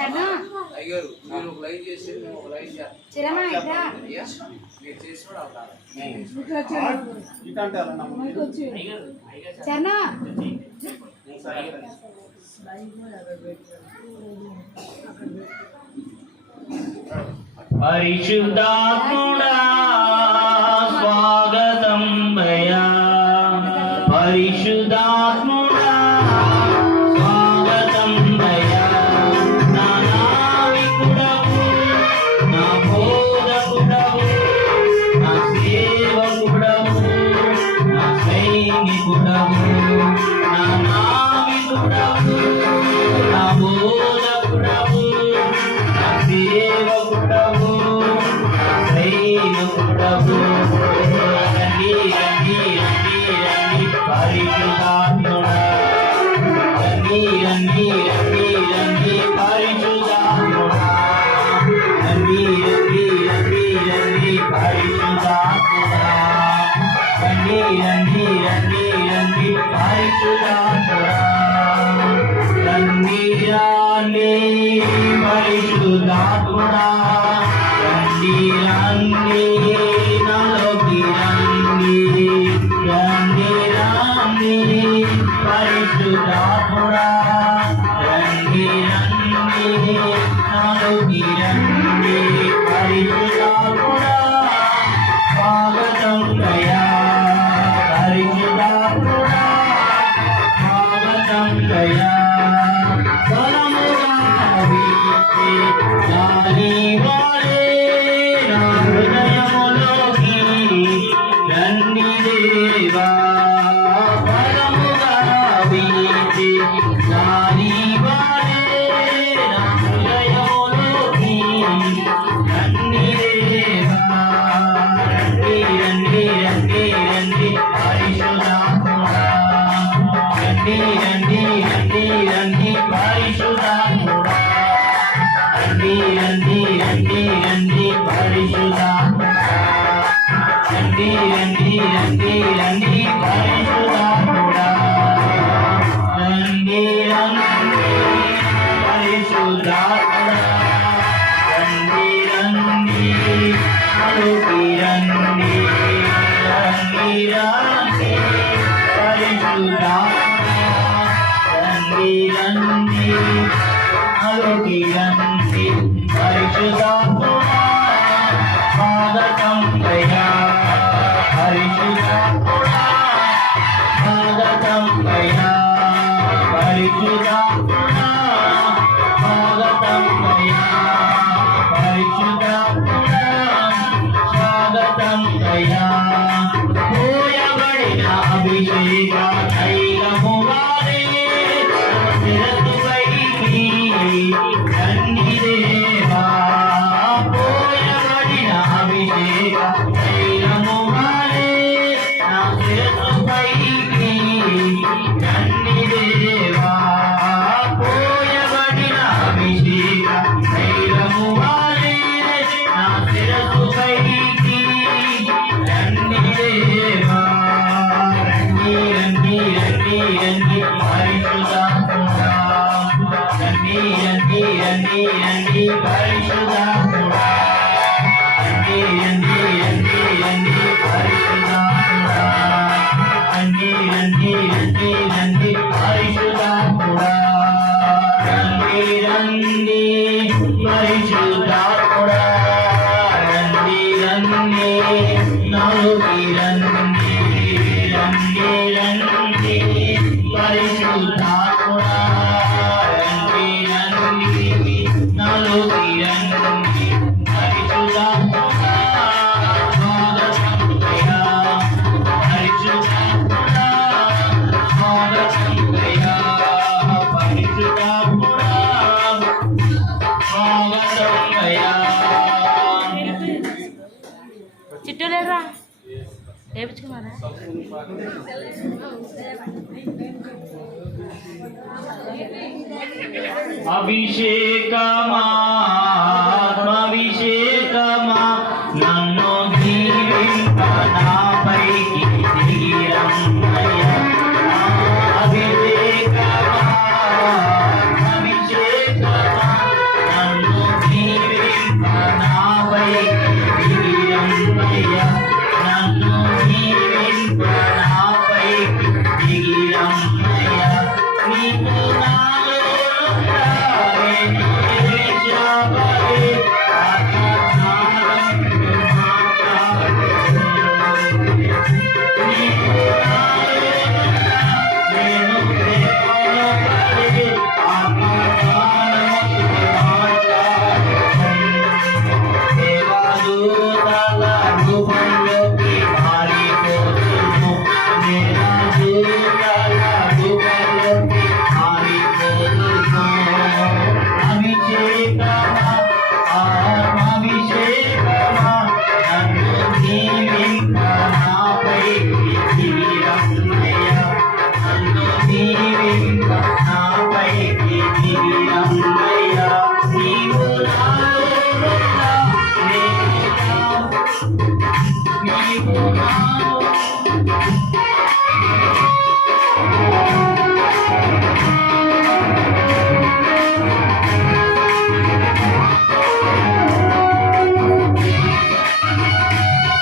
చరణ్ అయ్యారు మీరు ఒక లైన్ చేసి మేము ఒక లైన్ చేస్తాం. చిరమా ఇట్లా మీరు చేసి కూడా అవుతారు. చరణ్ పరిశుద్ధాత్ముడా స్వాగతం భయా పరిశుద్ధాత్ముడా స్వాగతం భయా నా నావికుడవు నా బోధకుడవు నా సేవకుడవు నా సైనికుడవు నా నావికుడవు నా బోధకుడవు నా సేవకుడవు పరిశుద్ధాత్ముడా రండి రండి రండి రండి పరిశుద్ధాత్ముడా రండి రండి రండి రండి పరిశుద్ధాత్ముడా రండి రండి రండి రండి పరిశుద్ధాత్ముడా రండి రండి పరిశుద్ధాత్ముడా రండి రండి నాలోకి రండి రండి రండి పరిశుద్ధాత్ముడా రండి రండి నాలోకి రండి పరిశుద్ధాత్ముడా స్వాగతం దయా పరిశుద్ధాత్ముడా స్వాగతం దయా బలముగా వీచే గాలి వాడే నా హృదయములోకి రండి దేవా బలముగా వీచే గాలి వాడే నా హృదయములోకి రండి దేవా రండి రండి రండి రండి పరిశుద్ధాత్ముడా రండి రండి రండి రండి పరిశుద్ధాత్ముడా రండి రండి రండి రండి పరిశుద్ధాత్ముడా రండి రండి రండి రండి పరిశుద్ధాత్ముడా రండి రండి పరిశుద్ధాత్ముడా రండి రండి అలుకి రండి రండి రండి పరిశుద్ధాత్ముడా రండి రండి అలుకి రండి పరిశుద్ధాత్ముడా స్వాగతం దయా పరిశుద్ధాత్ముడా స్వాగతం దయా పరిశుద్ధాత్ముడా స్వాగతం దయా పరిశుద్ధాత్ముడా స్వాగతం దయా పోయబడిన అభిషేక తైలము వారే శిరస్సుపైకి రండి దేవా పోయబడిన అభిషేక తైలము వారే నా శిరస్సుపైకి రండి దేవా పోయబడిన అభిషేక తైలము వారే నా శిరస్సుపైకి రండి దేవా రండి రండి రండి రండి పరిశుద్ధాత్ముడా రండి రండి రండి రండి పరిశుద్ధాత్ముడా రండి రండి రండి రండి పరిశుద్ధాత్ముడా రండి రండి రండి రండి పరిశుద్ధాత్ముడా రండి రండి పరిశుద్ధాత్ముడా రండి రండి నాలోకి రండి రండి రండి పరిశుద్ధాత్ముడా రండి రండి నాలోకి రండి పరిశుద్ధాత్ముడా స్వాగతం దయా పరిశుద్ధాత్ముడా స్వాగతం దయా పరిశుద్ధాత్ముడా స్వాగతం దయా చిట్టు లేరా వేపించుకున్నారా అభిషేకమా